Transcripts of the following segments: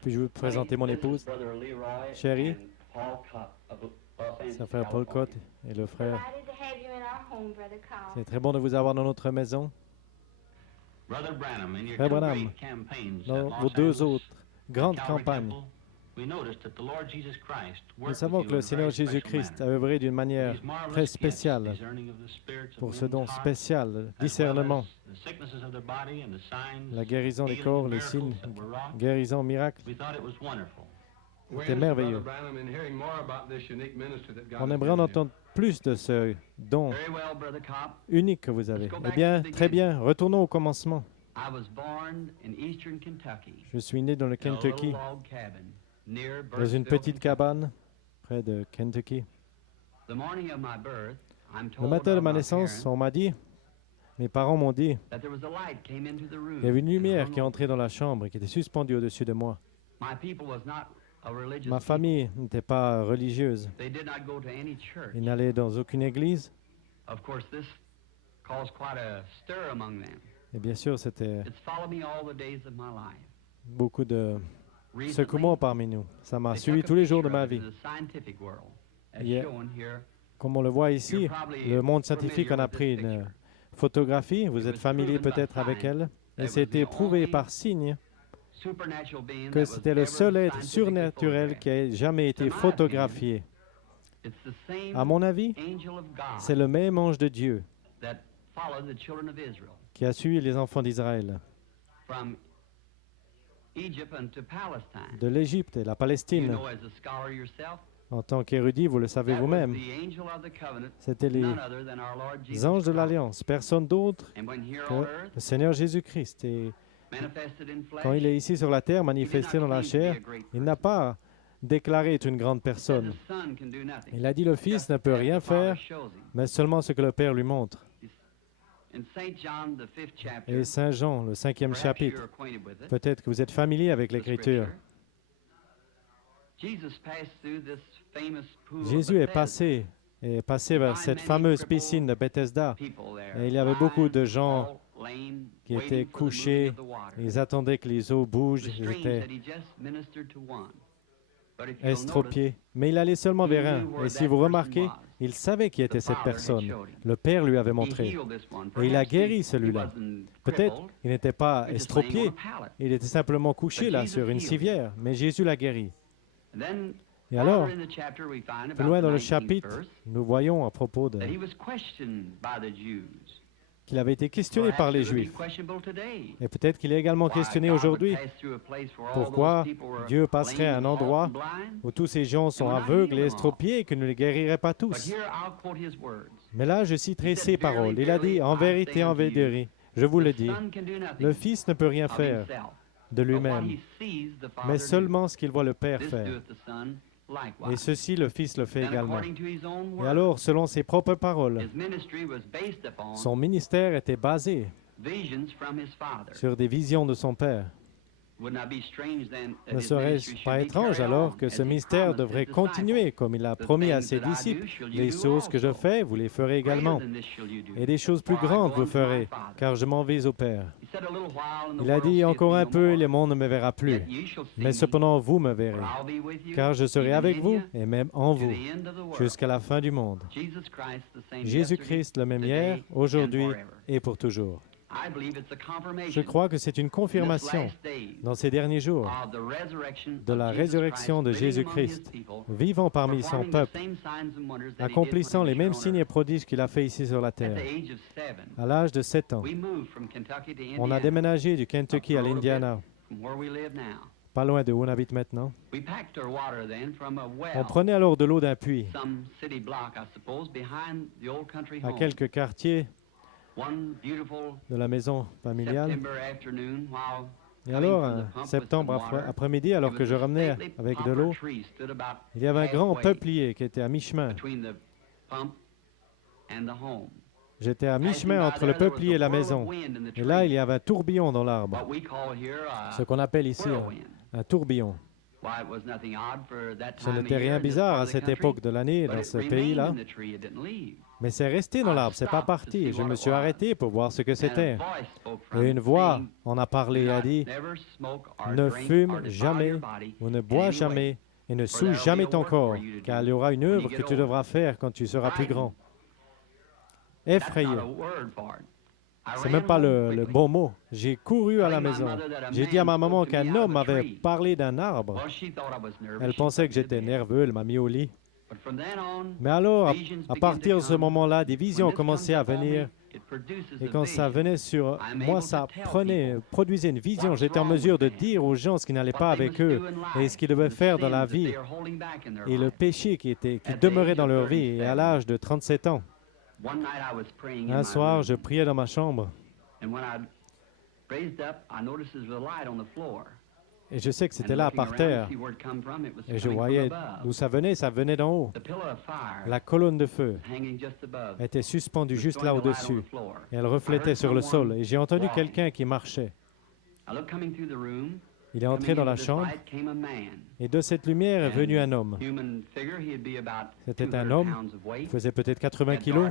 Puis-je vous présenter mon épouse, Sherry, son frère Paul Cott et le frère. C'est très bon de vous avoir dans notre maison. Frère Branham, dans vos deux autres grandes campagnes, nous savons que le Seigneur Jésus-Christ a œuvré d'une manière très spéciale pour ce don spécial, discernement, la guérison des corps, les signes, guérison, miracles. C'était merveilleux. On aimerait en entendre plus de ce don unique que vous avez. Eh bien, très bien, retournons au commencement. Je suis né dans le Kentucky, dans une petite cabane près de Kentucky. Le matin de ma naissance, on m'a dit, mes parents m'ont dit, il y avait une lumière qui est entrée dans la chambre et qui était suspendue au-dessus de moi. Ma famille n'était pas religieuse. Ils n'allaient dans aucune église. Et bien sûr, c'était beaucoup de secouements parmi nous. Ça m'a suivi tous les jours de ma vie. Comme on le voit ici, le monde scientifique en a pris une photographie. Vous êtes familier peut-être avec elle. Et c'était prouvé par signe que c'était le seul être surnaturel qui ait jamais été photographié. À mon avis, c'est le même ange de Dieu qui a suivi les enfants d'Israël de l'Égypte et la Palestine. En tant qu'érudit, vous le savez vous-même, c'était les anges de l'Alliance, personne d'autre que le Seigneur Jésus-Christ. Et quand il est ici sur la terre, manifesté dans la chair, il n'a pas déclaré être une grande personne. Il a dit le Fils ne peut rien faire, mais seulement ce que le Père lui montre. Et Saint Jean, le 5e chapitre, peut-être que vous êtes familier avec l'Écriture. Jésus est passé vers cette fameuse piscine de Bethesda. Et il y avait beaucoup de gens qui étaient couchés. Ils attendaient que les eaux bougent. Ils étaient estropiés. Mais il allait seulement vers un. Et si vous remarquez, il savait qui était cette personne. Le Père lui avait montré. Et il a guéri celui-là. Peut-être il n'était pas estropié. Il était simplement couché là sur une civière. Mais Jésus l'a guéri. Et alors, plus loin dans le chapitre, nous voyons à propos de qu'il avait été questionné par les Juifs. Et peut-être qu'il est également questionné aujourd'hui. Pourquoi Dieu passerait à un endroit où tous ces gens sont aveugles et estropiés et qu'il ne les guérirait pas tous? Mais là, je citerai ses paroles. Il a dit, en vérité, je vous le dis, le Fils ne peut rien faire de lui-même, mais seulement ce qu'il voit le Père faire. Et ceci, le Fils le fait également. Et alors, selon ses propres paroles, son ministère était basé sur des visions de son Père. Ne serait-ce pas étrange alors que ce mystère devrait continuer comme il a promis à ses disciples? Les choses que je fais, vous les ferez également. Et des choses plus grandes vous ferez, car je m'en vais au Père. Il a dit, encore un peu et le monde ne me verra plus. Mais cependant, vous me verrez, car je serai avec vous et même en vous, jusqu'à la fin du monde. Jésus-Christ, le même hier, aujourd'hui et pour toujours. Je crois que c'est une confirmation dans ces derniers jours de la résurrection de Jésus-Christ, vivant parmi son peuple, accomplissant les mêmes signes et prodiges qu'il a fait ici sur la terre. À l'âge de 7 ans, on a déménagé du Kentucky à l'Indiana, pas loin de où on habite maintenant. On prenait alors de l'eau d'un puits à quelques quartiers de la maison familiale. Et alors, un septembre après-midi, alors que je ramenais avec de l'eau, il y avait un grand peuplier qui était à mi-chemin. J'étais à mi-chemin entre le peuplier et la maison. Et là, il y avait un tourbillon dans l'arbre, ce qu'on appelle ici un tourbillon. Ce n'était rien bizarre à cette époque de l'année dans ce pays-là, mais c'est resté dans l'arbre, c'est pas parti. Je me suis arrêté pour voir ce que c'était. Et une voix en a parlé et a dit, « Ne fume jamais ou ne bois jamais et ne souille jamais ton corps, car il y aura une œuvre que tu devras faire quand tu seras plus grand. » Effrayé. C'est même pas le bon mot. J'ai couru à la maison. J'ai dit à ma maman qu'un homme m'avait parlé d'un arbre. Elle pensait que j'étais nerveux, elle m'a mis au lit. Mais alors, à partir de ce moment-là, des visions ont commencé à venir. Et quand ça venait sur moi, ça produisait une vision. J'étais en mesure de dire aux gens ce qui n'allait pas avec eux et ce qu'ils devaient faire dans la vie et le péché qui demeurait dans leur vie. Et à l'âge de 37 ans, un soir, je priais dans ma chambre. Et je sais que c'était là, par terre. Et je voyais d'où ça venait d'en haut. La colonne de feu était suspendue juste là au-dessus. Et elle reflétait sur le sol. Et j'ai entendu quelqu'un qui marchait. Il est entré dans la chambre. Et de cette lumière est venu un homme. C'était un homme. Il faisait peut-être 80 kilos.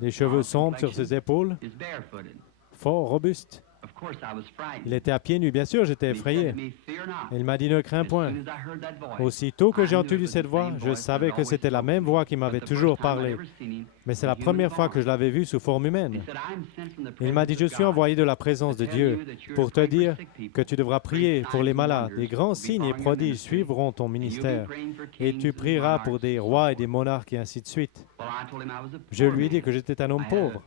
Des cheveux sombres sur ses épaules. Fort, robuste. Il était à pieds nus. Bien sûr, j'étais effrayé. Il m'a dit, ne crains point. Aussitôt que j'ai entendu cette voix, je savais que c'était la même voix qui m'avait toujours parlé. Mais c'est la première fois que je l'avais vu sous forme humaine. Il m'a dit, je suis envoyé de la présence de Dieu pour te dire que tu devras prier pour les malades. Des grands signes et prodiges suivront ton ministère. Et tu prieras pour des rois et des monarques et ainsi de suite. Je lui ai dit que j'étais un homme pauvre.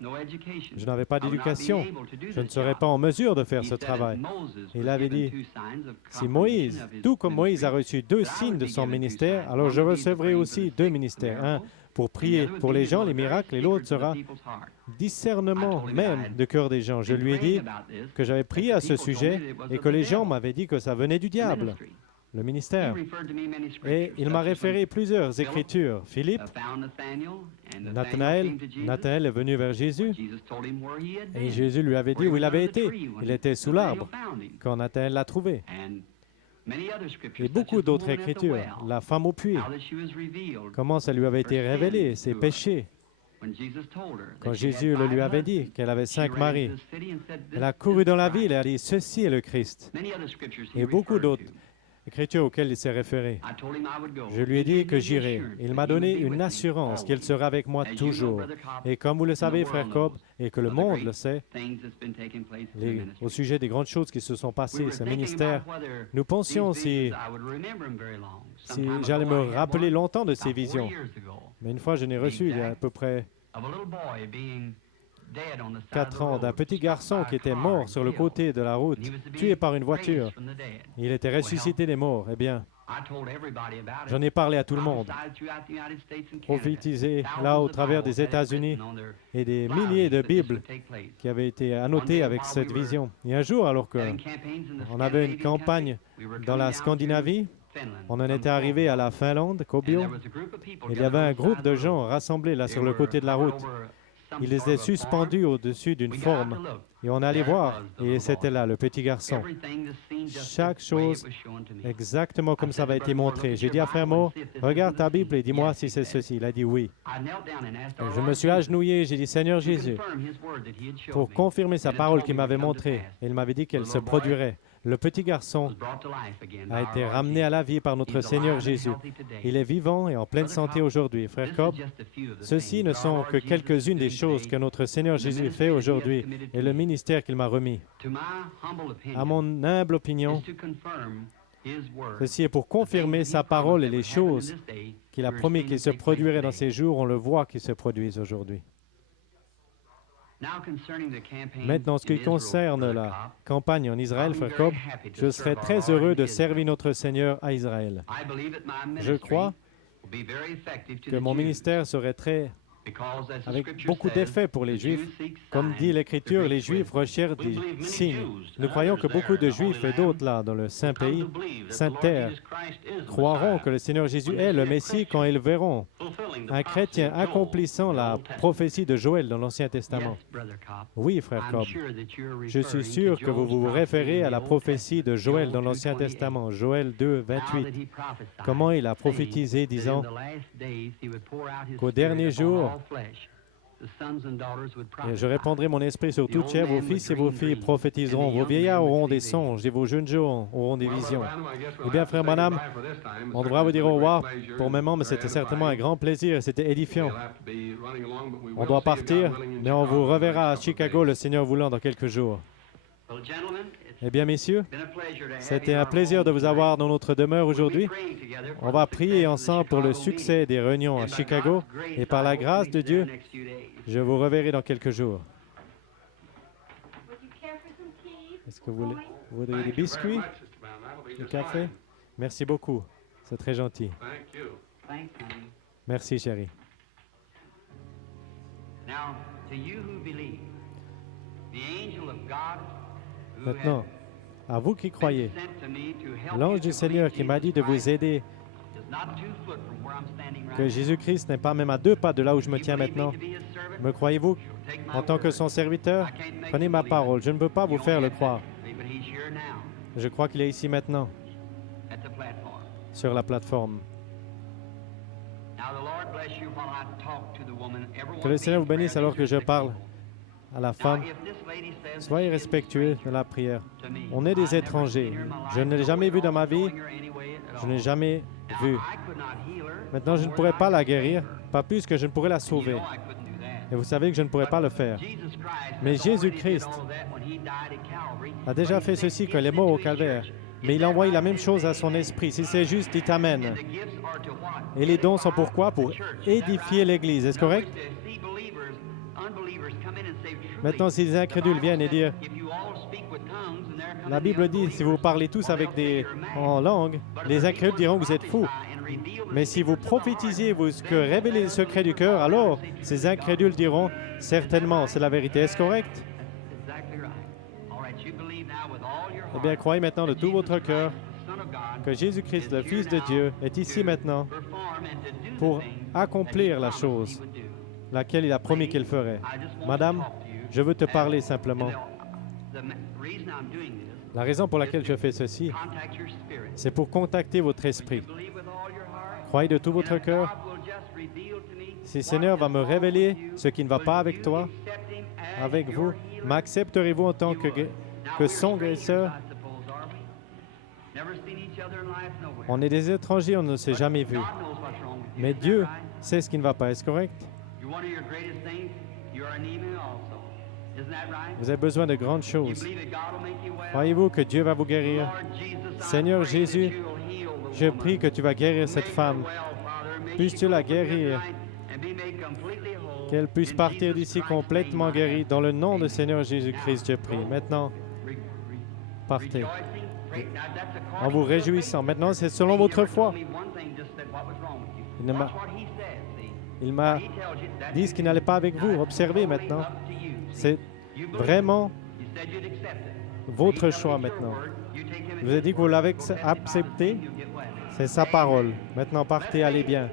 Je n'avais pas d'éducation. Je ne serais pas en mesure de faire ce travail. Il avait dit, si Moïse, tout comme Moïse a reçu 2 signes de son ministère, alors je recevrai aussi 2 ministères. Un pour prier pour les gens, les miracles, et l'autre sera discernement même de cœur des gens. Je lui ai dit que j'avais prié à ce sujet et que les gens m'avaient dit que ça venait du diable, le ministère. Et il m'a référé plusieurs écritures. Philippe, Nathanaël est venu vers Jésus et Jésus lui avait dit où il avait été. Il était sous l'arbre quand Nathanaël l'a trouvé. Et beaucoup d'autres écritures. La femme au puits, comment ça lui avait été révélé, ses péchés. Quand Jésus le lui avait dit qu'elle avait 5 maris, elle a couru dans la ville et a dit, ceci est le Christ. Et beaucoup d'autres écritures auxquelles il s'est référé. Je lui ai dit que j'irai. Il m'a donné une assurance qu'il sera avec moi toujours. Et comme vous le savez, frère Cobb, et que le monde le sait, au sujet des grandes choses qui se sont passées, ce ministère, nous pensions si j'allais me rappeler longtemps de ces visions. Mais une fois, je n'ai reçu, il y a à peu près 4 ans, d'un petit garçon qui était mort sur le côté de la route, tué par une voiture. Il était ressuscité des morts. Eh bien, j'en ai parlé à tout le monde, prophétisé là au travers des États-Unis et des milliers de Bibles qui avaient été annotées avec cette vision. Et un jour, alors qu'on avait une campagne dans la Scandinavie, on en était arrivé à la Finlande, Kobio, et il y avait un groupe de gens rassemblés là sur le côté de la route. Ils étaient suspendus au-dessus d'une forme. Et on allait voir, et c'était là, le petit garçon. Chaque chose exactement comme ça avait été montré. J'ai dit à Frère Mo, regarde ta Bible et dis-moi si c'est ceci. Il a dit oui. Je me suis agenouillé et j'ai dit, Seigneur Jésus, pour confirmer sa parole qu'il m'avait montrée. Et il m'avait dit qu'elle se produirait. Le petit garçon a été ramené à la vie par notre Seigneur Jésus. Il est vivant et en pleine santé aujourd'hui. Frère Cobb, ceci ne sont que quelques-unes des choses que notre Seigneur Jésus fait aujourd'hui et le ministère qu'il m'a remis. À mon humble opinion, ceci est pour confirmer sa parole et les choses qu'il a promis qu'il se produiraient dans ces jours, on le voit qu'ils se produisent aujourd'hui. Maintenant, ce qui concerne la campagne en Israël, Frère Cobb, je serais très heureux de servir notre Seigneur à Israël. Je crois que mon ministère serait avec beaucoup d'effets pour les Juifs. Comme dit l'Écriture, les Juifs recherchent des signes. Nous croyons que beaucoup de Juifs et d'autres là, dans le Saint Pays, Sainte Terre, croiront que le Seigneur Jésus est le Messie quand ils verront un chrétien accomplissant la prophétie de Joël dans l'Ancien Testament. Oui, frère Cobb. Je suis sûr que vous vous référez à la prophétie de Joël dans l'Ancien Testament, Joël 2, 28. Comment il a prophétisé, disant qu'au dernier jour, et je répandrai mon esprit sur toute chair, vos fils et vos filles prophétiseront, vos vieillards auront des songes et vos jeunes gens auront des visions. Eh bien, frère Branham, on devra vous dire au revoir pour le moment, mais c'était certainement un grand plaisir et c'était édifiant. On doit partir, mais on vous reverra à Chicago, le Seigneur voulant, dans quelques jours. Eh bien, messieurs, c'était un plaisir de vous avoir dans notre demeure aujourd'hui. On va prier ensemble pour le succès des réunions à Chicago et par la grâce de Dieu, je vous reverrai dans quelques jours. Est-ce que vous voudriez des biscuits, du café? Merci beaucoup. C'est très gentil. Merci, chérie. Maintenant, à vous qui croyez, l'ange du Seigneur qui m'a dit de vous aider, que Jésus-Christ n'est pas même à 2 pas de là où je me tiens maintenant. Me croyez-vous? En tant que son serviteur, prenez ma parole. Je ne peux pas vous faire le croire. Je crois qu'il est ici maintenant, sur la plateforme. Que le Seigneur vous bénisse alors que je parle à la femme. Soyez respectueux de la prière. On est des étrangers. Je ne l'ai jamais vu dans ma vie. Je n'ai jamais vu. Maintenant, je ne pourrais pas la guérir, pas plus que je ne pourrais la sauver. Et vous savez que je ne pourrais pas le faire. Mais Jésus-Christ a déjà fait ceci quand il est mort au calvaire. Mais il a envoyé la même chose à son esprit. Si c'est juste, dites Amen. Et les dons sont pourquoi? Pour édifier l'Église. Est-ce correct? Maintenant, si les incrédules viennent et disent, la Bible dit, si vous parlez tous en langue, les incrédules diront que vous êtes fous. Mais si vous prophétisez que révélez les secrets du cœur, alors ces incrédules diront, certainement, c'est la vérité. Est-ce correct? Eh bien, croyez maintenant de tout votre cœur que Jésus-Christ, le Fils de Dieu, est ici maintenant pour accomplir la chose laquelle il a promis qu'il ferait. Madame, je veux te parler simplement. La raison pour laquelle je fais ceci, c'est pour contacter votre esprit. Croyez de tout votre cœur. Si le Seigneur va me révéler ce qui ne va pas avec toi, avec vous, m'accepterez-vous en tant que son guérisseur? On est des étrangers, on ne s'est jamais vus. Mais Dieu sait ce qui ne va pas. Est-ce correct? Vous avez besoin de grandes choses. Croyez-vous que Dieu va vous guérir? Seigneur Jésus, je prie que tu vas guérir cette femme. Puisses-tu la guérir? Qu'elle puisse partir d'ici complètement guérie. Dans le nom de Seigneur Jésus-Christ, je prie. Maintenant, partez. En vous réjouissant. Maintenant, c'est selon votre foi. Il m'a dit ce qui n'allait pas avec vous. Observez maintenant. C'est vraiment votre choix maintenant. Je vous ai dit que vous l'avez accepté. C'est sa parole. Maintenant, partez, allez bien.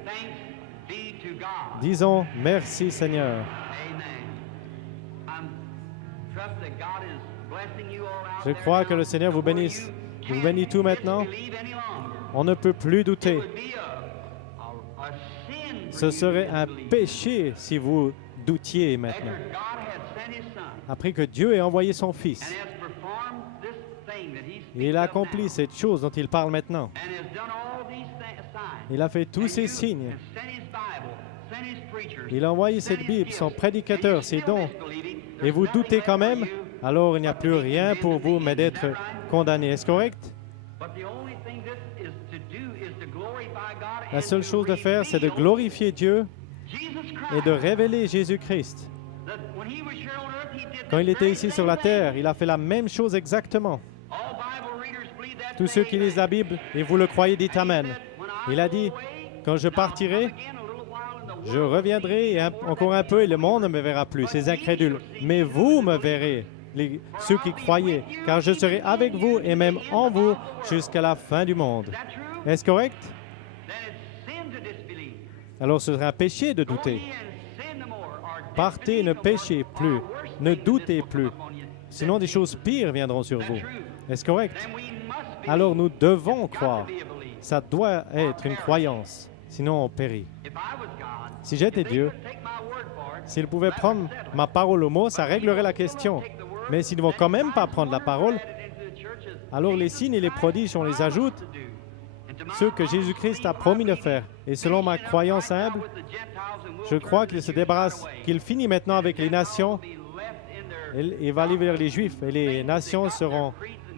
Disons merci, Seigneur. Je crois que le Seigneur vous bénisse. Il vous bénit tout maintenant. On ne peut plus douter. Ce serait un péché si vous doutiez maintenant. Après que Dieu ait envoyé son Fils, il a accompli cette chose dont il parle maintenant. Il a fait tous ces signes. Il a envoyé cette Bible, son prédicateur, ses dons. Et vous doutez quand même? Alors il n'y a plus rien pour vous, mais d'être condamné. Est-ce correct? La seule chose à faire, c'est de glorifier Dieu et de révéler Jésus-Christ. Quand il était ici sur la terre, il a fait la même chose exactement. Tous ceux qui lisent la Bible et vous le croyez, dites Amen. Il a dit, quand je partirai, je reviendrai et encore un peu et le monde ne me verra plus, ces incrédules. Mais vous me verrez, ceux qui croyez, car je serai avec vous et même en vous jusqu'à la fin du monde. Est-ce correct? alors ce serait un péché de douter. Partez, ne péchez plus, ne doutez plus, sinon des choses pires viendront sur vous. Est-ce correct? Alors nous devons croire. Ça doit être une croyance, sinon on périt. Si j'étais Dieu, s'ils pouvaient prendre ma parole au mot, ça réglerait la question. Mais s'ils ne vont quand même pas prendre la parole, alors les signes et les prodiges, on les ajoute, ceux que Jésus-Christ a promis de faire. Et selon ma croyance humble, je crois qu'il se débarrasse, qu'il finit maintenant avec les nations. Il va aller vers les Juifs et les nations seront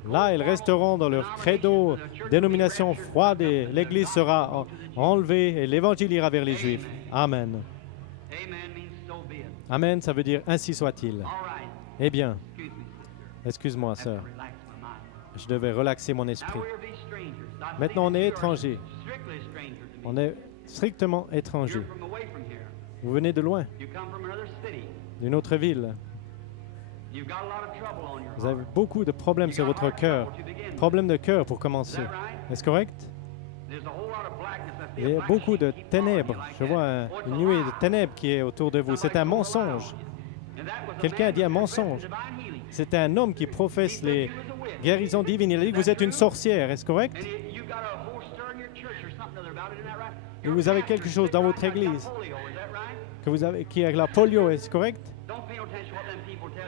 là, elles resteront dans leur credo, dénomination froide et l'Église sera enlevée et l'Évangile ira vers les Juifs. Amen. Amen, ça veut dire ainsi soit-il. Eh bien, excuse-moi, sœur, je devais relaxer mon esprit. Maintenant, on est étrangers. On est strictement étrangers. Vous venez de loin, d'une autre ville. Vous avez beaucoup de problèmes sur votre cœur. Problèmes de cœur pour commencer. Est-ce correct? Il y a beaucoup de ténèbres. Je vois une nuée de ténèbres qui est autour de vous. C'est un mensonge. Quelqu'un a dit un mensonge. C'est un homme qui professe les guérisons divines. Il a dit que vous êtes une sorcière. Est-ce correct? Et vous avez quelque chose dans votre église que vous avez, qui est la polio. Est-ce correct?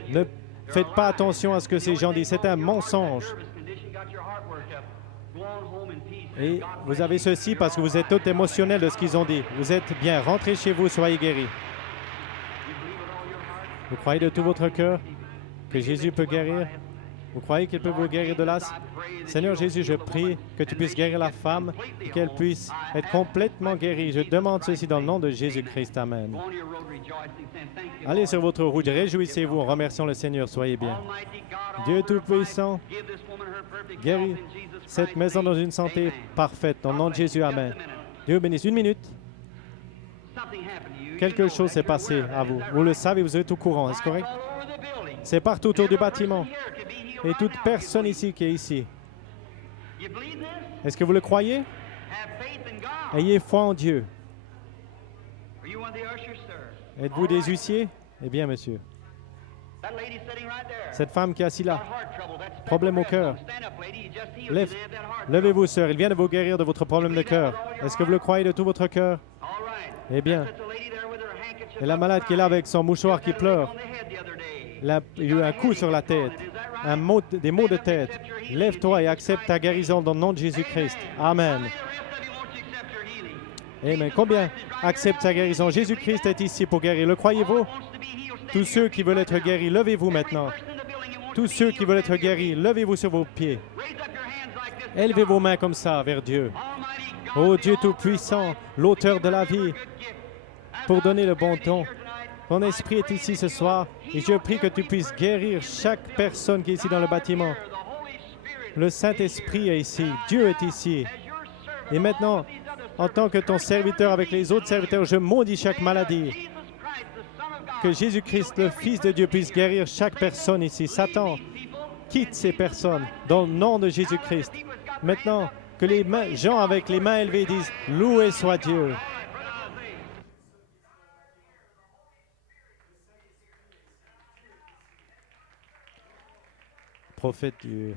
Ne faites pas attention à ce que ces gens disent. C'est un mensonge. Et vous avez ceci parce que vous êtes tout émotionnel de ce qu'ils ont dit. Vous êtes bien. Rentrez chez vous, soyez guéris. Vous croyez de tout votre cœur que Jésus peut guérir? Vous croyez qu'il peut vous guérir de l'asthme? Seigneur Jésus, je prie que tu puisses guérir la femme et qu'elle puisse être complètement guérie. Je demande ceci dans le nom de Jésus-Christ. Amen. Allez sur votre route, réjouissez-vous en remerciant le Seigneur. Soyez bien. Dieu Tout-Puissant, guéris cette maison dans une santé parfaite. Dans le nom de Jésus. Amen. Dieu bénisse. Une minute. Quelque chose s'est passé à vous. Vous le savez, vous êtes au courant. Est-ce correct? C'est partout autour du bâtiment. Et toute personne ici qui est ici. Est-ce que vous le croyez? Ayez foi en Dieu. Êtes-vous des huissiers? Eh bien, monsieur. Cette femme qui est assise là, problème au cœur. Levez-vous, sœur. Il vient de vous guérir de votre problème de cœur. Est-ce que vous le croyez de tout votre cœur? Eh bien. Et la malade qui est là avec son mouchoir qui pleure. Il a eu un coup sur la tête, des maux de tête. Lève-toi et accepte ta guérison dans le nom de Jésus-Christ. Amen. Amen. Combien acceptent sa guérison? Jésus-Christ est ici pour guérir. Le croyez-vous? Tous ceux qui veulent être guéris, levez-vous maintenant. Tous ceux qui veulent être guéris, levez-vous sur vos pieds. Élevez vos mains comme ça vers Dieu. Ô Dieu Tout-Puissant, l'auteur de la vie, pour donner le bon ton. Ton esprit est ici ce soir et je prie que tu puisses guérir chaque personne qui est ici dans le bâtiment. Le Saint-Esprit est ici, Dieu est ici. Et maintenant, en tant que ton serviteur avec les autres serviteurs, je maudis chaque maladie. Que Jésus-Christ, le Fils de Dieu, puisse guérir chaque personne ici. Satan, quitte ces personnes dans le nom de Jésus-Christ. Maintenant, que les gens avec les mains élevées disent « Loué soit Dieu ». Prophète du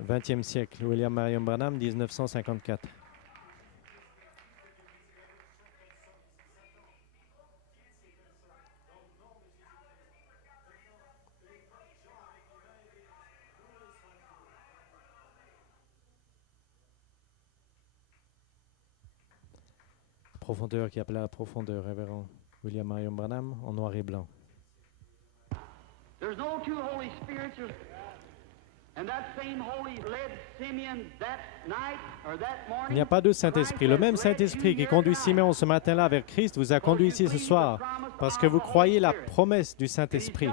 XXe siècle, William Marion Branham, 1954. Profondeur qui appelait à la profondeur, révérend William Marion Branham, en noir et blanc. There's no two Holy Spirits. Il n'y a pas deux Saint-Esprit. Le même Saint-Esprit qui conduit Simeon ce matin-là vers Christ vous a conduit ici ce soir parce que vous croyez la promesse du Saint-Esprit.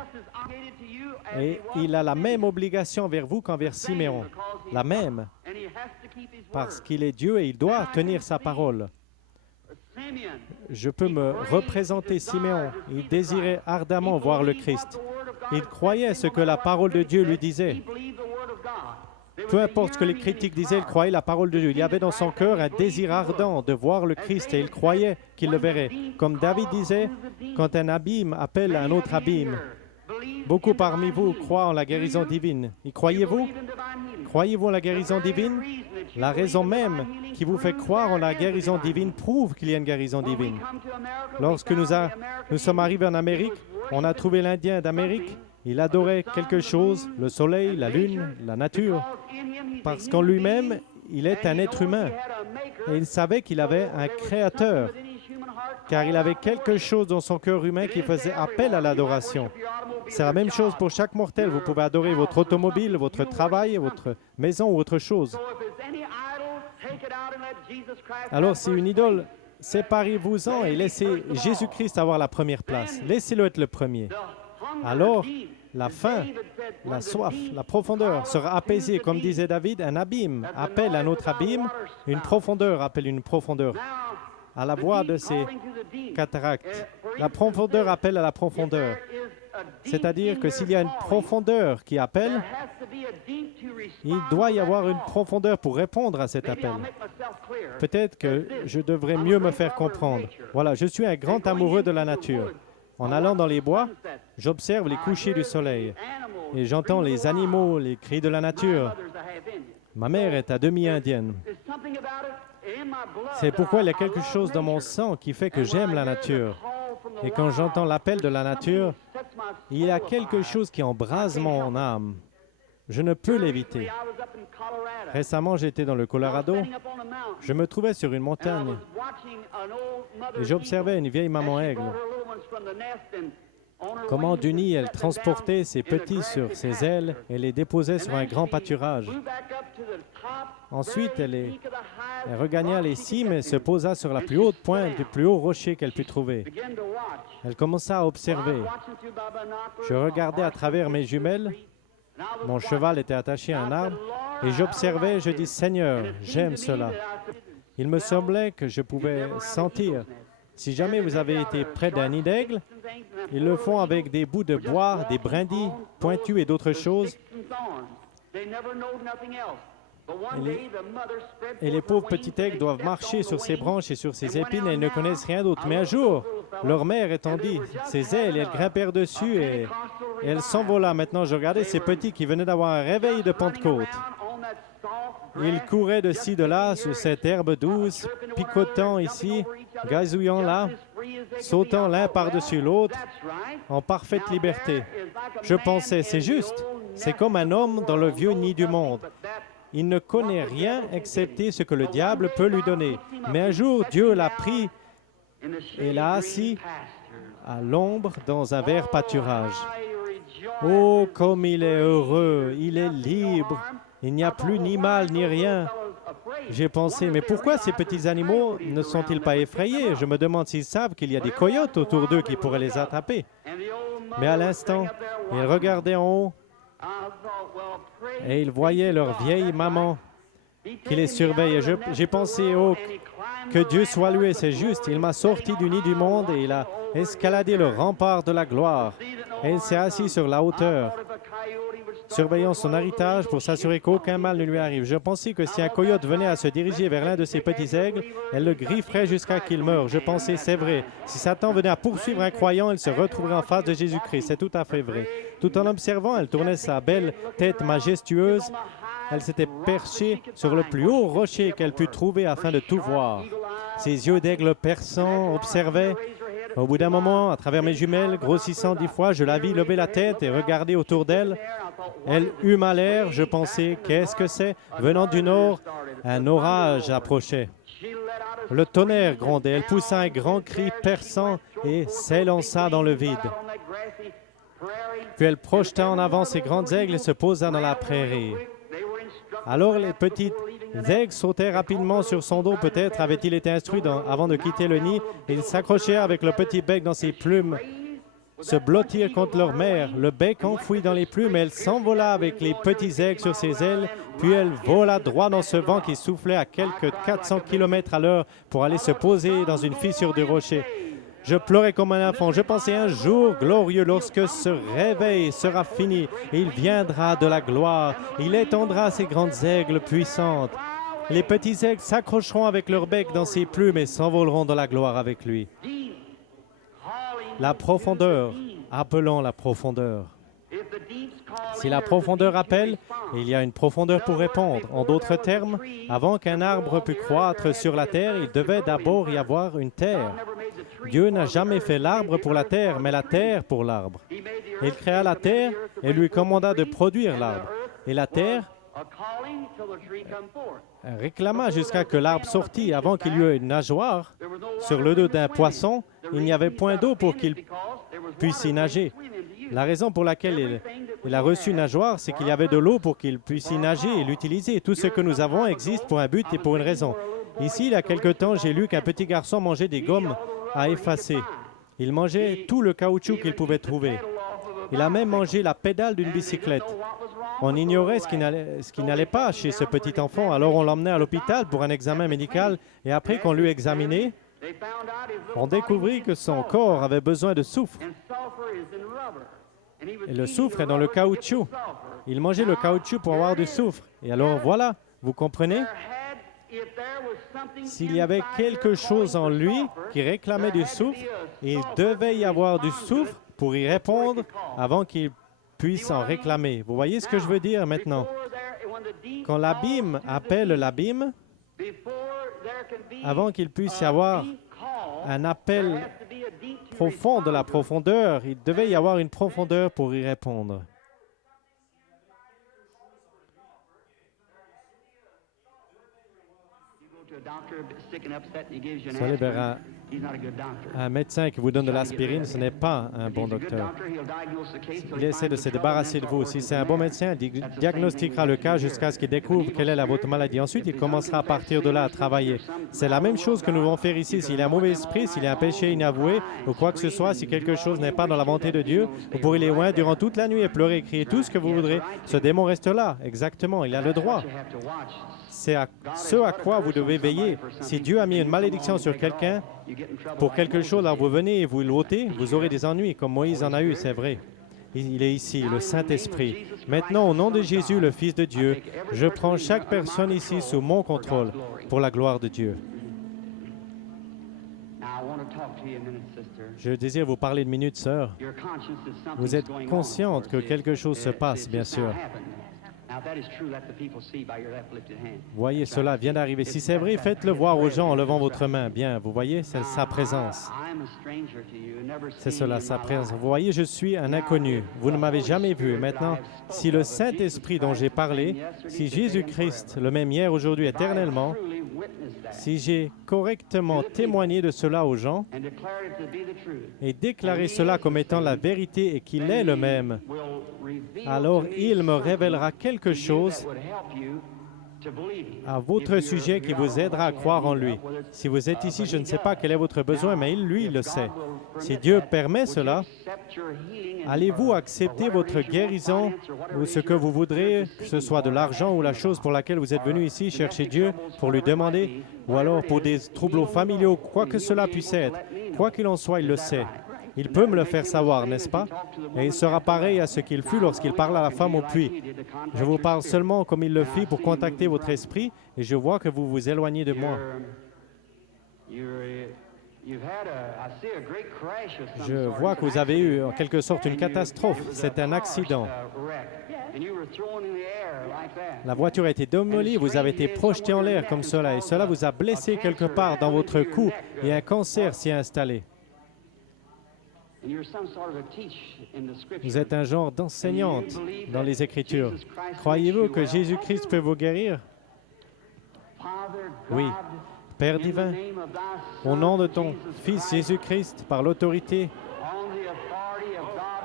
Et il a la même obligation envers vous qu'envers Simeon. La même. Parce qu'il est Dieu et il doit tenir sa parole. Je peux me représenter Simeon. Il désirait ardemment voir le Christ. Il croyait ce que la parole de Dieu lui disait. Peu importe ce que les critiques disaient, il croyait la parole de Dieu. Il y avait dans son cœur un désir ardent de voir le Christ et il croyait qu'il le verrait. Comme David disait, quand un abîme appelle un autre abîme. Beaucoup parmi vous croient en la guérison divine. Y croyez-vous? Croyez-vous en la guérison divine? La raison même qui vous fait croire en la guérison divine prouve qu'il y a une guérison divine. Lorsque nous sommes arrivés en Amérique, on a trouvé l'Indien d'Amérique. Il adorait quelque chose, le soleil, la lune, la nature, parce qu'en lui-même, il est un être humain. Et il savait qu'il avait un créateur, car il avait quelque chose dans son cœur humain qui faisait appel à l'adoration. C'est la même chose pour chaque mortel. Vous pouvez adorer votre automobile, votre travail, votre maison ou autre chose. Alors, si une idole, séparez-vous-en et laissez Jésus-Christ avoir la première place. Laissez-le être le premier. Alors, la faim, la soif, la profondeur sera apaisée. Comme disait David, un abîme appelle un autre abîme, une profondeur appelle une profondeur. À la voix de ces cataractes, la profondeur appelle à la profondeur. C'est-à-dire que s'il y a une profondeur qui appelle, il doit y avoir une profondeur pour répondre à cet appel. Peut-être que je devrais mieux me faire comprendre. Voilà, je suis un grand amoureux de la nature. En allant dans les bois, j'observe les couchers du soleil et j'entends les animaux, les cris de la nature. Ma mère est à demi indienne. C'est pourquoi il y a quelque chose dans mon sang qui fait que j'aime la nature. Et quand j'entends l'appel de la nature, il y a quelque chose qui embrase mon âme. Je ne peux l'éviter. Récemment, j'étais dans le Colorado. Je me trouvais sur une montagne et j'observais une vieille maman aigle. Comment du nid, elle transportait ses petits sur ses ailes et les déposait sur un grand pâturage. Ensuite, elle regagna les cimes et se posa sur la plus haute pointe du plus haut rocher qu'elle put trouver. Elle commença à observer. Je regardais à travers mes jumelles. Mon cheval était attaché à un arbre et j'observais, je dis, « Seigneur, j'aime cela. » Il me semblait que je pouvais sentir. Si jamais vous avez été près d'un nid d'aigle, ils le font avec des bouts de bois, des brindilles pointues et d'autres choses. Et les pauvres petits aigles doivent marcher sur ces branches et sur ces épines et ils ne connaissent rien d'autre. Mais un jour, leur mère étendit ses ailes et elles grimpèrent dessus et elles s'envola. Maintenant, je regardais ces petits qui venaient d'avoir un réveil de Pentecôte. Ils couraient de ci, de là, sur cette herbe douce, picotant ici, gazouillant là, sautant l'un par-dessus l'autre, en parfaite liberté. Je pensais, c'est juste, c'est comme un homme dans le vieux nid du monde. Il ne connaît rien excepté ce que le diable peut lui donner. Mais un jour, Dieu l'a pris et l'a assis à l'ombre dans un vert pâturage. Oh, comme il est heureux, il est libre. Il n'y a plus ni mal ni rien. J'ai pensé, mais pourquoi ces petits animaux ne sont-ils pas effrayés? Je me demande s'ils savent qu'il y a des coyotes autour d'eux qui pourraient les attraper. Mais à l'instant, ils regardaient en haut et ils voyaient leur vieille maman qui les surveille. J'ai pensé, oh, que Dieu soit loué, c'est juste. Il m'a sorti du nid du monde et il a escaladé le rempart de la gloire. Et il s'est assis sur la hauteur, surveillant son héritage pour s'assurer qu'aucun mal ne lui arrive. Je pensais que si un coyote venait à se diriger vers l'un de ces petits aigles, elle le grifferait jusqu'à qu'il meure. Je pensais, c'est vrai. Si Satan venait à poursuivre un croyant, il se retrouverait en face de Jésus-Christ. C'est tout à fait vrai. Tout en observant, elle tournait sa belle tête majestueuse. Elle s'était perchée sur le plus haut rocher qu'elle put trouver afin de tout voir. Ses yeux d'aigle perçants observaient. Au bout d'un moment, à travers mes jumelles, grossissant 10 fois, je la vis lever la tête et regarder autour d'elle. Elle huma l'air, je pensais, qu'est-ce que c'est? Venant du nord, un orage approchait. Le tonnerre grondait, elle poussa un grand cri perçant et s'élança dans le vide. Puis elle projeta en avant ses grandes aigles et se posa dans la prairie. Alors les petites aigles sautaient rapidement sur son dos. Peut-être avait-il été instruit avant de quitter le nid. Ils s'accrochèrent avec le petit bec dans ses plumes, se blottirent contre leur mère, le bec enfoui dans les plumes. Elle s'envola avec les petits aigles sur ses ailes, puis elle vola droit dans ce vent qui soufflait à quelques 400 km à l'heure pour aller se poser dans une fissure du rocher. Je pleurais comme un enfant. Je pensais un jour glorieux lorsque ce réveil sera fini. Il viendra de la gloire. Il étendra ses grandes aigles puissantes. Les petits aigles s'accrocheront avec leur bec dans ses plumes et s'envoleront dans la gloire avec lui. La profondeur. Appelons la profondeur. Si la profondeur appelle, il y a une profondeur pour répondre. En d'autres termes, avant qu'un arbre pût croître sur la terre, il devait d'abord y avoir une terre. Dieu n'a jamais fait l'arbre pour la terre, mais la terre pour l'arbre. Il créa la terre et lui commanda de produire l'arbre. Et la terre réclama jusqu'à ce que l'arbre sortît. Avant qu'il y eût une nageoire sur le dos d'un poisson, il n'y avait point d'eau pour qu'il puisse y nager. La raison pour laquelle il a reçu une nageoire, c'est qu'il y avait de l'eau pour qu'il puisse y nager et l'utiliser. Tout ce que nous avons existe pour un but et pour une raison. Ici, il y a quelque temps, j'ai lu qu'un petit garçon mangeait des gommes à effacer. Il mangeait tout le caoutchouc qu'il pouvait trouver. Il a même mangé la pédale d'une bicyclette. On ignorait ce qui n'allait pas chez ce petit enfant, alors on l'emmenait à l'hôpital pour un examen médical et après qu'on l'eut examiné, on découvrit que son corps avait besoin de soufre. Et le soufre est dans le caoutchouc. Il mangeait le caoutchouc pour avoir du soufre. Et alors voilà, vous comprenez? S'il y avait quelque chose en lui qui réclamait du soufre, il devait y avoir du soufre pour y répondre avant qu'il puisse en réclamer. Vous voyez ce que je veux dire maintenant? Quand l'abîme appelle l'abîme, avant qu'il puisse y avoir un appel profond de la profondeur, il devait y avoir une profondeur pour y répondre. Vous allez vers un médecin qui vous donne de l'aspirine, ce n'est pas un bon docteur. Il essaie de se débarrasser de vous. Si c'est un bon médecin, il diagnostiquera le cas jusqu'à ce qu'il découvre quelle est votre maladie. Ensuite, il commencera à partir de là à travailler. C'est la même chose que nous devons faire ici. S'il y a un mauvais esprit, s'il y a un péché inavoué ou quoi que ce soit, si quelque chose n'est pas dans la volonté de Dieu, vous pourrez les oindre durant toute la nuit et pleurer et crier tout ce que vous voudrez. Ce démon reste là, exactement, il a le droit. C'est ce à quoi vous devez veiller. Si Dieu a mis une malédiction sur quelqu'un pour quelque chose, alors vous venez et vous l'ôtez, vous aurez des ennuis, comme Moïse en a eu, c'est vrai. Il est ici, le Saint-Esprit. Maintenant, au nom de Jésus, le Fils de Dieu, je prends chaque personne ici sous mon contrôle pour la gloire de Dieu. Je désire vous parler une minute, sœur. Vous êtes consciente que quelque chose se passe, bien sûr. Voyez, cela vient d'arriver. Si c'est vrai, faites-le voir aux gens en levant votre main. Bien, vous voyez, c'est sa présence. C'est cela, sa présence. Vous voyez, je suis un inconnu. Vous ne m'avez jamais vu. Maintenant, si le Saint-Esprit dont j'ai parlé, si Jésus-Christ, le même hier, aujourd'hui, éternellement, si j'ai correctement témoigné de cela aux gens et déclaré cela comme étant la vérité et qu'il est le même, alors il me révélera quelque chose à votre sujet qui vous aidera à croire en lui. Si vous êtes ici, je ne sais pas quel est votre besoin, mais lui, il le sait. Si Dieu permet cela, allez-vous accepter votre guérison ou ce que vous voudrez, que ce soit de l'argent ou la chose pour laquelle vous êtes venu ici chercher Dieu pour lui demander, ou alors pour des troubles familiaux, quoi que cela puisse être. Quoi qu'il en soit, il le sait. Il peut me le faire savoir, n'est-ce pas? Et il sera pareil à ce qu'il fut lorsqu'il parla à la femme au puits. Je vous parle seulement comme il le fit pour contacter votre esprit, et je vois que vous vous éloignez de moi. Je vois que vous avez eu en quelque sorte une catastrophe. C'est un accident. La voiture a été démolie, vous avez été projeté en l'air comme cela, et cela vous a blessé quelque part dans votre cou, et un cancer s'y est installé. Vous êtes un genre d'enseignante dans les Écritures. Croyez-vous que Jésus-Christ peut vous guérir? Oui. Père divin, au nom de ton Fils Jésus-Christ, par l'autorité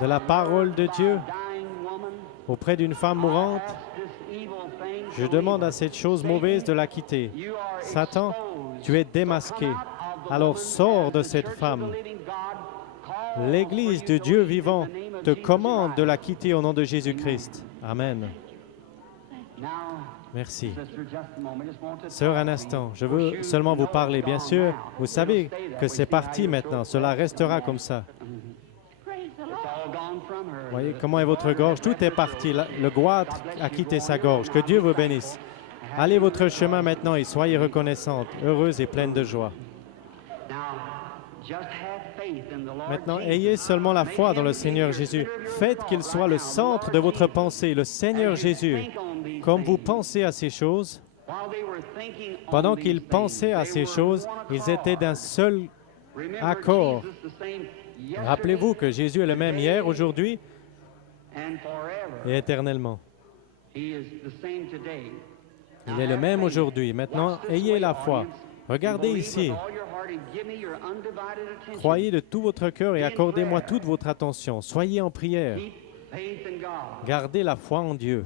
de la parole de Dieu, auprès d'une femme mourante, je demande à cette chose mauvaise de la quitter. Satan, tu es démasqué. Alors sors de cette femme. L'Église de Dieu vivant te commande de la quitter au nom de Jésus-Christ. Amen. Merci. Sœur, un instant, je veux seulement vous parler. Bien sûr, vous savez que c'est parti maintenant. Cela restera comme ça. Voyez comment est votre gorge? Tout est parti. Le goitre a quitté sa gorge. Que Dieu vous bénisse. Allez votre chemin maintenant et soyez reconnaissante, heureuse et pleine de joie. Maintenant, ayez seulement la foi dans le Seigneur Jésus. Faites qu'il soit le centre de votre pensée, le Seigneur Jésus. Comme vous pensez à ces choses, pendant qu'ils pensaient à ces choses, ils étaient d'un seul accord. Rappelez-vous que Jésus est le même hier, aujourd'hui et éternellement. Il est le même aujourd'hui. Maintenant, ayez la foi. Regardez ici. Croyez de tout votre cœur et accordez-moi toute votre attention. Soyez en prière. Gardez la foi en Dieu.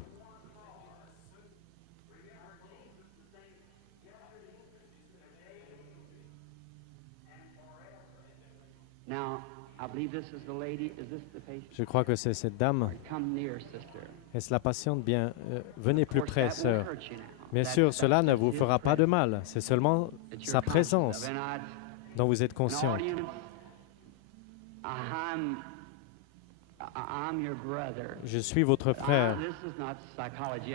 Je crois que c'est cette dame. Est-ce la patiente? Bien, venez plus près, sœur. Bien sûr, cela ne vous fera pas de mal. C'est seulement sa présence dont vous êtes conscient. Je suis votre frère.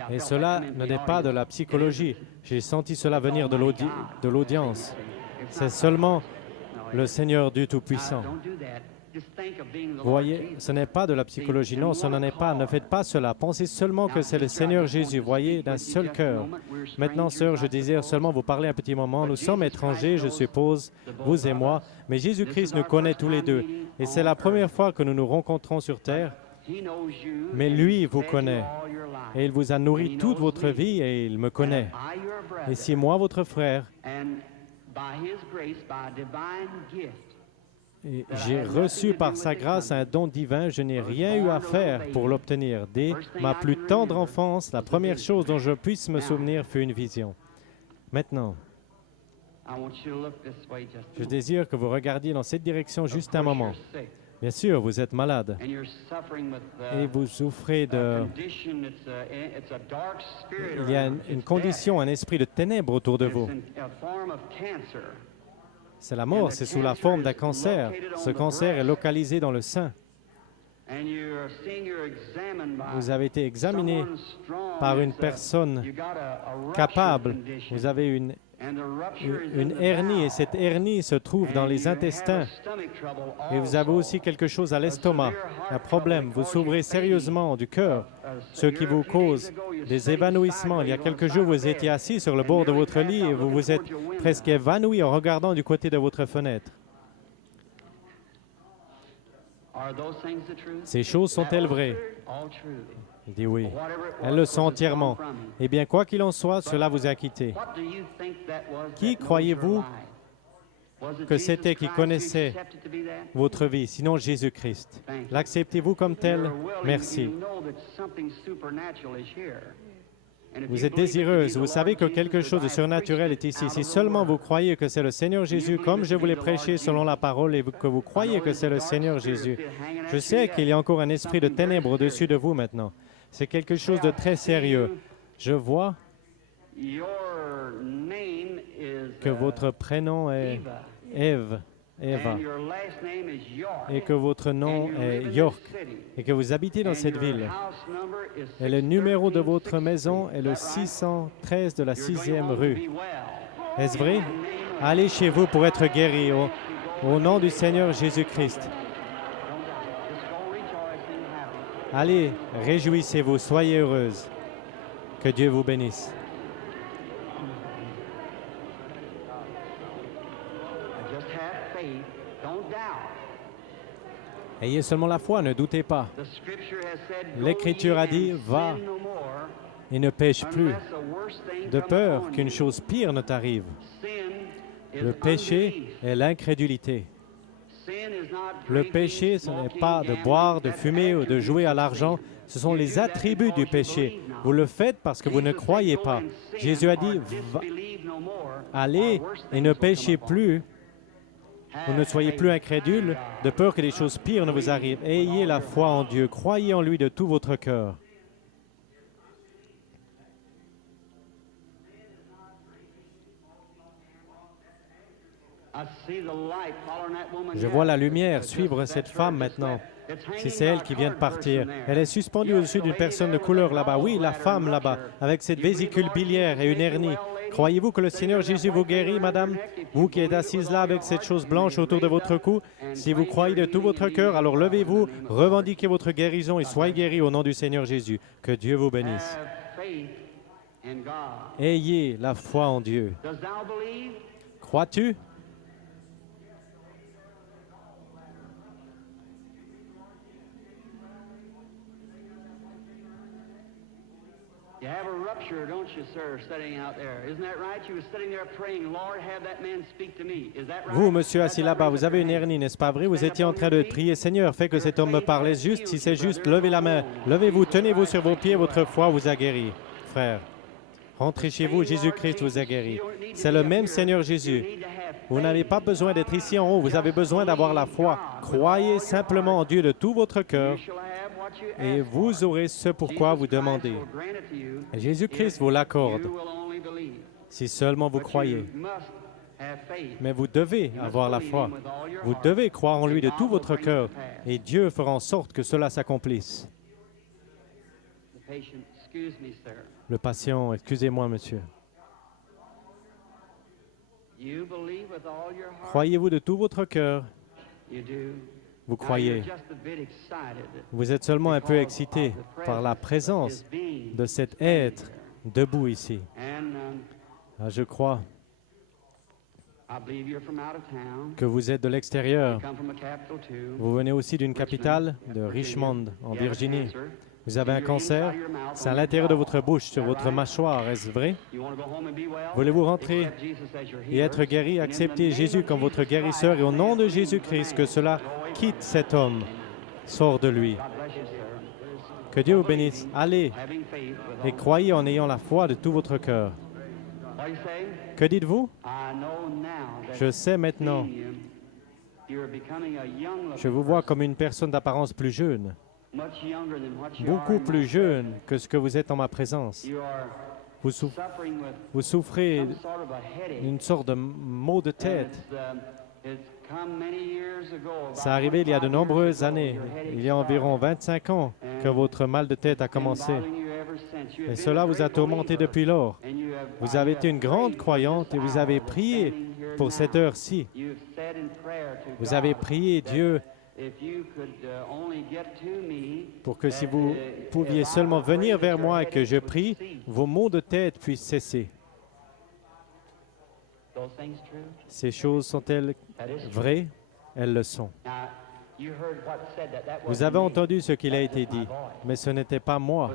Et cela ne n'est pas de la psychologie. J'ai senti cela venir de l'audience. C'est seulement le Seigneur Dieu Tout-Puissant. Vous voyez, ce n'est pas de la psychologie. Non, ce n'en est pas. Ne faites pas cela. Pensez seulement que c'est le Seigneur Jésus. Voyez, d'un seul cœur. Maintenant, sœur, je désire seulement vous parler un petit moment. Nous sommes étrangers, je suppose, vous et moi, mais Jésus-Christ nous connaît tous les deux. Et c'est la première fois que nous nous rencontrons sur terre. Mais lui vous connaît. Et il vous a nourri toute votre vie et il me connaît. Et si moi, votre frère, et j'ai reçu par sa grâce un don divin, je n'ai rien eu à faire pour l'obtenir. Dès ma plus tendre enfance, la première chose dont je puisse me souvenir fut une vision. Maintenant, je désire que vous regardiez dans cette direction juste un moment. Bien sûr, vous êtes malade et vous souffrez de... Il y a une condition, un esprit de ténèbres autour de vous. C'est la mort, c'est sous la forme d'un cancer. Ce cancer est localisé dans le sein. Vous avez été examiné par une personne capable. Vous avez une hernie et cette hernie se trouve dans les intestins. Et vous avez aussi quelque chose à l'estomac, un problème. Vous souffrez sérieusement du cœur, ce qui vous cause des évanouissements. Il y a quelques jours, vous étiez assis sur le bord de votre lit et vous vous êtes presque évanoui en regardant du côté de votre fenêtre. Ces choses sont-elles vraies? Il dit oui. Elles le sont entièrement. Eh bien, quoi qu'il en soit, cela vous a quitté. Qui croyez-vous que c'était qui connaissait votre vie, sinon Jésus-Christ? L'acceptez-vous comme tel? Merci. Vous êtes désireuse, vous savez que quelque chose de surnaturel est ici. Si seulement vous croyez que c'est le Seigneur Jésus, comme je vous l'ai prêché selon la parole, et que vous croyez que c'est le Seigneur Jésus, je sais qu'il y a encore un esprit de ténèbres au-dessus de vous maintenant. C'est quelque chose de très sérieux. Je vois que votre prénom est Eva, et que votre nom est York, et que vous habitez dans cette ville. Et le numéro de votre maison est le 613 de la 6e rue. Est-ce vrai? Allez chez vous pour être guéri au nom du Seigneur Jésus-Christ. Allez, réjouissez-vous, soyez heureuses. Que Dieu vous bénisse. Ayez seulement la foi, ne doutez pas. L'Écriture a dit, va et ne pêche plus, de peur qu'une chose pire ne t'arrive. Le péché est l'incrédulité. Le péché, ce n'est pas de boire, de fumer ou de jouer à l'argent. Ce sont les attributs du péché. Vous le faites parce que vous ne croyez pas. Jésus a dit, allez et ne péchez plus. Vous ne soyez plus incrédules, de peur que des choses pires ne vous arrivent. Ayez la foi en Dieu. Croyez en lui de tout votre cœur. Je vois la lumière suivre cette femme maintenant. Si c'est elle qui vient de partir, elle est suspendue au-dessus d'une personne de couleur là-bas. Oui, la femme là-bas, avec cette vésicule biliaire et une hernie. Croyez-vous que le Seigneur Jésus vous guérit, madame? Vous qui êtes assise là avec cette chose blanche autour de votre cou, si vous croyez de tout votre cœur, alors levez-vous, revendiquez votre guérison et soyez guéris au nom du Seigneur Jésus. Que Dieu vous bénisse. Ayez la foi en Dieu. Crois-tu? You have a rupture, don't you, sir, sitting out there? Isn't that right? You were sitting there praying, Lord, have that man speak to me. Is that right? Vous, monsieur assis là-bas, vous avez une hernie, n'est-ce pas vrai? Vous étiez en train de prier, Seigneur, fais que cet homme me parle. Est-ce juste? Si c'est juste, levez la main. Levez-vous, tenez-vous sur vos pieds, votre foi vous a guéri. Frère, rentrez chez vous, Jésus-Christ vous a guéri. C'est le même Seigneur Jésus. Vous n'avez pas besoin d'être ici en haut, vous avez besoin d'avoir la foi. Croyez simplement en Dieu de tout votre cœur et vous aurez ce pourquoi vous demandez. Jésus-Christ vous l'accorde, si seulement vous croyez. Mais vous devez avoir la foi. Vous devez croire en lui de tout votre cœur et Dieu fera en sorte que cela s'accomplisse. Le patient, excusez-moi, monsieur. Croyez-vous de tout votre cœur? Vous croyez. Vous êtes seulement un peu excité par la présence de cet être debout ici. Ah, je crois que vous êtes de l'extérieur. Vous venez aussi d'une capitale, de Richmond, en Virginie. Vous avez un cancer, c'est à l'intérieur de votre bouche, sur votre mâchoire, est-ce vrai? Voulez-vous rentrer et être guéri? Acceptez Jésus comme votre guérisseur et au nom de Jésus-Christ, que cela quitte cet homme, sort de lui. Que Dieu vous bénisse. Allez et croyez en ayant la foi de tout votre cœur. Que dites-vous? Je sais maintenant. Je vous vois comme une personne d'apparence plus jeune. Beaucoup plus jeune que ce que vous êtes en ma présence. Vous souffrez d'une sorte de maux de tête. Ça arrivé il y a de nombreuses années. Il y a environ 25 ans que votre mal de tête a commencé. Et cela vous a tourmenté depuis lors. Vous avez été une grande croyante et vous avez prié pour cette heure-ci. Vous avez prié Dieu pour que si vous pouviez seulement venir vers moi et que je prie, vos maux de tête puissent cesser. Ces choses sont-elles vraies? Elles le sont. Vous avez entendu ce qu'il a été dit, mais ce n'était pas moi,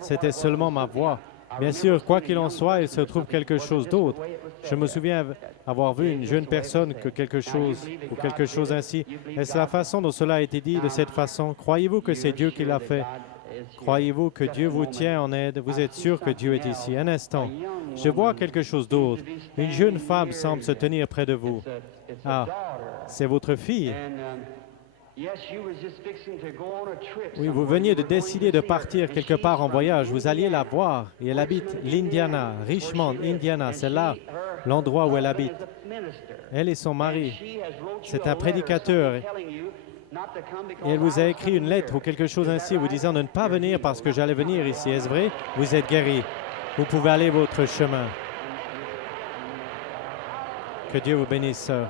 c'était seulement ma voix. Bien sûr, quoi qu'il en soit, il se trouve quelque chose d'autre. Je me souviens avoir vu une jeune personne que quelque chose ainsi. Est-ce la façon dont cela a été dit de cette façon? Croyez-vous que c'est Dieu qui l'a fait? Croyez-vous que Dieu vous tient en aide? Vous êtes sûr que Dieu est ici? Un instant. Je vois quelque chose d'autre. Une jeune femme semble se tenir près de vous. Ah, c'est votre fille. Oui, vous veniez de décider de partir quelque part en voyage. Vous alliez la voir et elle habite l'Indiana, Richmond, Indiana. C'est là l'endroit où elle habite. Elle et son mari. C'est un prédicateur. Et elle vous a écrit une lettre ou quelque chose ainsi vous disant de ne pas venir parce que j'allais venir ici. Est-ce vrai? Vous êtes guéri. Vous pouvez aller votre chemin. Que Dieu vous bénisse, sœur.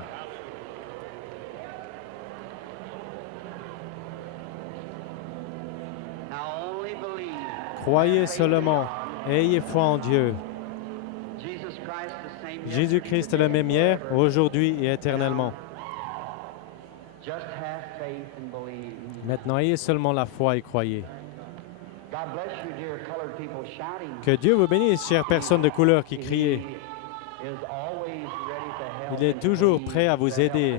Croyez seulement et ayez foi en Dieu. Jésus-Christ est le même hier, aujourd'hui et éternellement. Maintenant, ayez seulement la foi et croyez. Que Dieu vous bénisse, chères personnes de couleur qui criez. Il est toujours prêt à vous aider.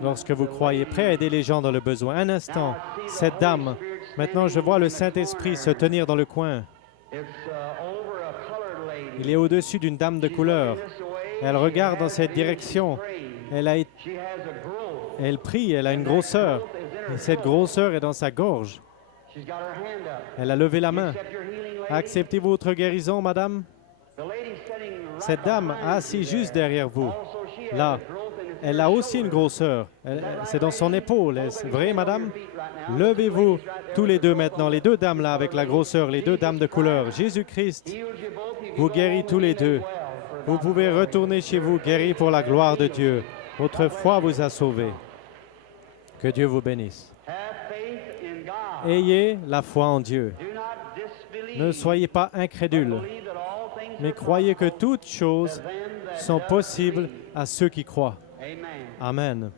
Lorsque vous croyez, prêt à aider les gens dans le besoin. Un instant, cette dame, maintenant je vois le Saint-Esprit se tenir dans le coin. Il est au-dessus d'une dame de couleur. Elle regarde dans cette direction. Elle prie, elle a une grosseur. Et cette grosseur est dans sa gorge. Elle a levé la main. Acceptez-vous votre guérison, madame? Cette dame assise juste derrière vous, là, elle a aussi une grosseur. C'est dans son épaule. Est-ce vrai, madame? Levez-vous tous les deux maintenant, les deux dames là avec la grosseur, les deux dames de couleur. Jésus-Christ vous guérit tous les deux. Vous pouvez retourner chez vous guéris pour la gloire de Dieu. Votre foi vous a sauvés. Que Dieu vous bénisse. Ayez la foi en Dieu. Ne soyez pas incrédules, mais croyez que toutes choses sont possibles à ceux qui croient. Amen.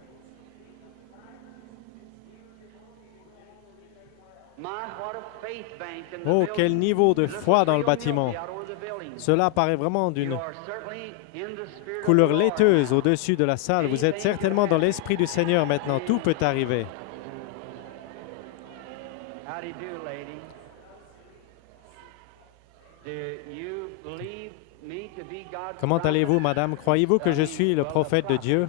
Oh, quel niveau de foi dans le bâtiment. Cela paraît vraiment d'une couleur laiteuse au-dessus de la salle. Vous êtes certainement dans l'Esprit du Seigneur maintenant. Tout peut arriver. Comment allez-vous, madame? Croyez-vous que je suis le prophète de Dieu?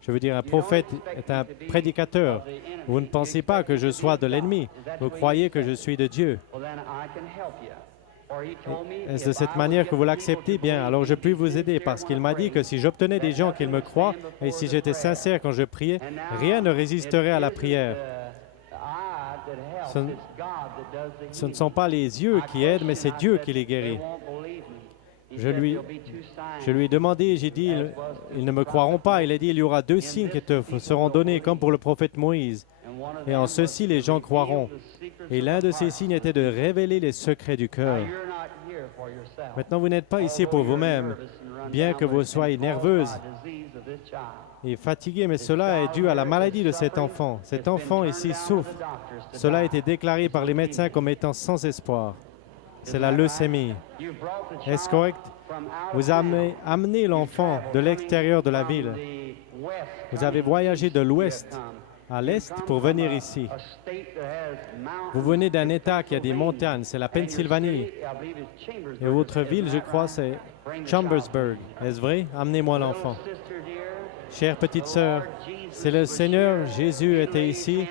Je veux dire, un prophète est un prédicateur. Vous ne pensez pas que je sois de l'ennemi. Vous croyez que je suis de Dieu. Est-ce de cette manière que vous l'acceptez? Bien, alors je puis vous aider parce qu'il m'a dit que si j'obtenais des gens qui me croient et si j'étais sincère quand je priais, rien ne résisterait à la prière. Ce ne sont pas les yeux qui aident, mais c'est Dieu qui les guérit. Je lui ai demandé, j'ai dit, ils ne me croiront pas. Il a dit, il y aura 2 signes qui te seront donnés, comme pour le prophète Moïse. Et en ceci, les gens croiront. Et l'un de ces signes était de révéler les secrets du cœur. Maintenant, vous n'êtes pas ici pour vous-même, bien que vous soyez nerveuse et fatiguée, mais cela est dû à la maladie de cet enfant. Cet enfant ici souffre. Cela a été déclaré par les médecins comme étant sans espoir. C'est la leucémie. Est-ce correct? Vous avez amené l'enfant de l'extérieur de la ville. Vous avez voyagé de l'ouest à l'est pour venir ici. Vous venez d'un État qui a des montagnes, c'est la Pennsylvanie. Et votre ville, je crois, c'est Chambersburg. Est-ce vrai? Amenez-moi l'enfant. Chère petite sœur, si le Seigneur Jésus était ici,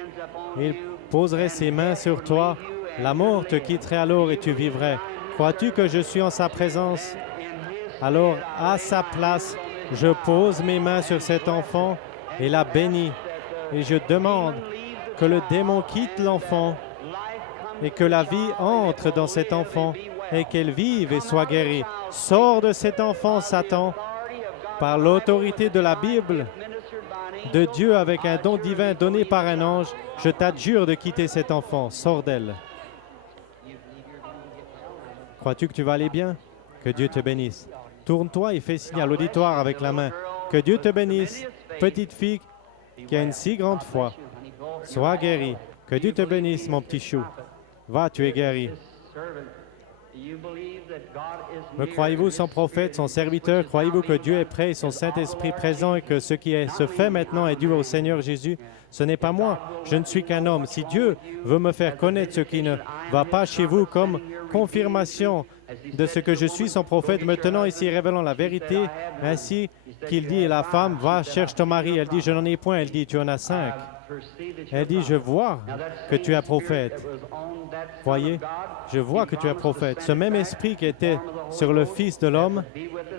il poserait ses mains sur toi. La mort te quitterait alors et tu vivrais. Crois-tu que je suis en sa présence? Alors, à sa place, je pose mes mains sur cet enfant et la bénis. Et je demande que le démon quitte l'enfant et que la vie entre dans cet enfant et qu'elle vive et soit guérie. Sors de cet enfant, Satan, par l'autorité de la Bible, de Dieu avec un don divin donné par un ange. Je t'adjure de quitter cet enfant. Sors d'elle. Crois-tu que tu vas aller bien? Que Dieu te bénisse. Tourne-toi et fais signe à l'auditoire avec la main. Que Dieu te bénisse, petite fille qui a une si grande foi. Sois guérie. Que Dieu te bénisse, mon petit chou. Va, tu es guéri. Me croyez-vous son prophète, son serviteur? Croyez-vous que Dieu est prêt et son Saint-Esprit présent et que ce qui se fait maintenant est dû au Seigneur Jésus? Ce n'est pas moi, je ne suis qu'un homme. Si Dieu veut me faire connaître ce qui ne va pas chez vous comme confirmation de ce que je suis son prophète, me tenant ici et révélant la vérité, ainsi qu'il dit, la femme, va, cherche ton mari. Elle dit, je n'en ai point. Elle dit, tu en as 5. Elle dit, je vois que tu es prophète. Voyez, je vois que tu es prophète. Ce même esprit qui était sur le Fils de l'homme,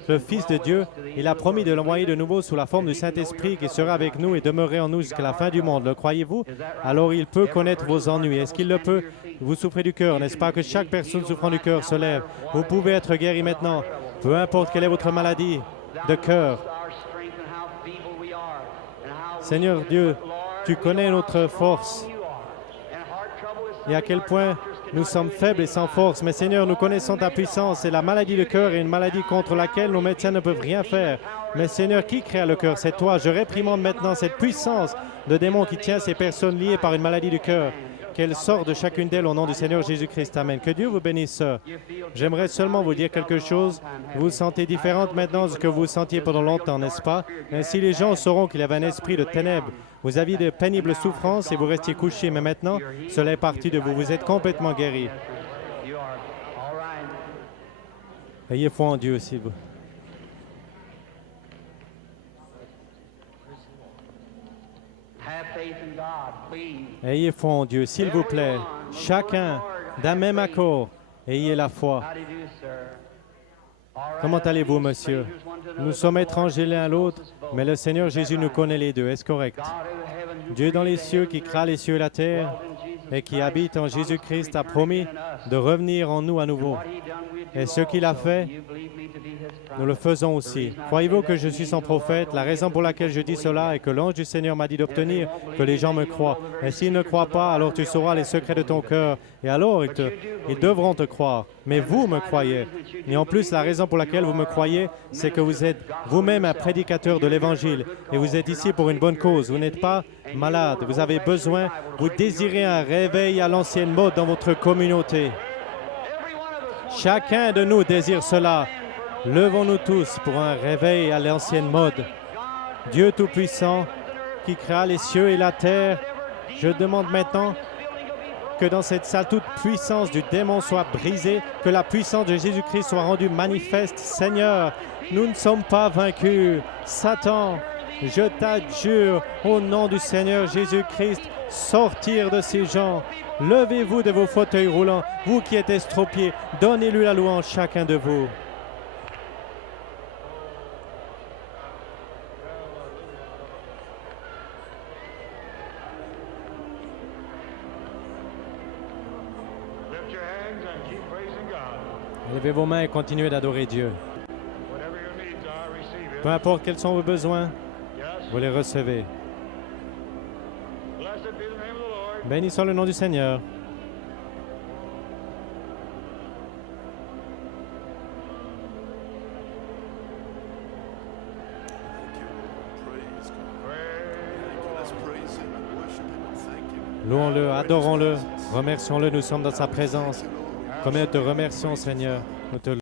le Fils de Dieu, il a promis de l'envoyer de nouveau sous la forme du Saint-Esprit qui sera avec nous et demeurer en nous jusqu'à la fin du monde. Le croyez-vous? Alors il peut connaître vos ennuis. Est-ce qu'il le peut? Vous souffrez du cœur, n'est-ce pas que chaque personne souffrant du cœur se lève? Vous pouvez être guéri maintenant, peu importe quelle est votre maladie de cœur. Seigneur Dieu, tu connais notre force et à quel point nous sommes faibles et sans force. Mais Seigneur, nous connaissons ta puissance et la maladie du cœur est une maladie contre laquelle nos médecins ne peuvent rien faire. Mais Seigneur, qui crée le cœur? C'est toi. Je réprimande maintenant cette puissance de démon qui tient ces personnes liées par une maladie du cœur. Qu'elle sorte de chacune d'elles au nom du Seigneur Jésus-Christ. Amen. Que Dieu vous bénisse, sœur. J'aimerais seulement vous dire quelque chose. Vous vous sentez différente maintenant de ce que vous sentiez pendant longtemps, n'est-ce pas? Ainsi, les gens sauront qu'il y avait un esprit de ténèbres. Vous aviez de pénibles souffrances et vous restiez couché, mais maintenant, cela est parti de vous. Vous êtes complètement guéri. Ayez foi en Dieu, s'il vous plaît. Ayez foi en Dieu, s'il vous plaît. Chacun d'un même accord, ayez la foi. Comment allez-vous, monsieur? Nous sommes étrangers l'un à l'autre, mais le Seigneur Jésus nous connaît les deux. Est-ce correct? Dieu dans les cieux, qui créa les cieux et la terre, et qui habite en Jésus-Christ, a promis de revenir en nous à nouveau. Et ce qu'il a fait, nous le faisons aussi. Croyez-vous que je suis son prophète? La raison pour laquelle je dis cela est que l'ange du Seigneur m'a dit d'obtenir que les gens me croient. Et s'ils ne croient pas, alors tu sauras les secrets de ton cœur. Et alors, ils devront te croire. Mais vous me croyez. Et en plus, la raison pour laquelle vous me croyez, c'est que vous êtes vous-même un prédicateur de l'Évangile. Et vous êtes ici pour une bonne cause. Vous n'êtes pas malade. Vous avez besoin, vous désirez un réveil à l'ancienne mode dans votre communauté. Chacun de nous désire cela. Levons-nous tous pour un réveil à l'ancienne mode. Dieu Tout-Puissant, qui créa les cieux et la terre, je demande maintenant que dans cette salle, toute puissance du démon soit brisée, que la puissance de Jésus-Christ soit rendue manifeste. Seigneur, nous ne sommes pas vaincus. Satan, je t'adjure, au nom du Seigneur Jésus-Christ, sortir de ces gens. Levez-vous de vos fauteuils roulants, vous qui êtes estropiés, donnez-lui la louange, chacun de vous. Levez vos mains et continuez d'adorer Dieu. Peu importe quels sont vos besoins, vous les recevez. Béni soit le nom du Seigneur. Louons-le, adorons-le, remercions-le, nous sommes dans sa présence. Combien nous te remercions, Seigneur. Nous te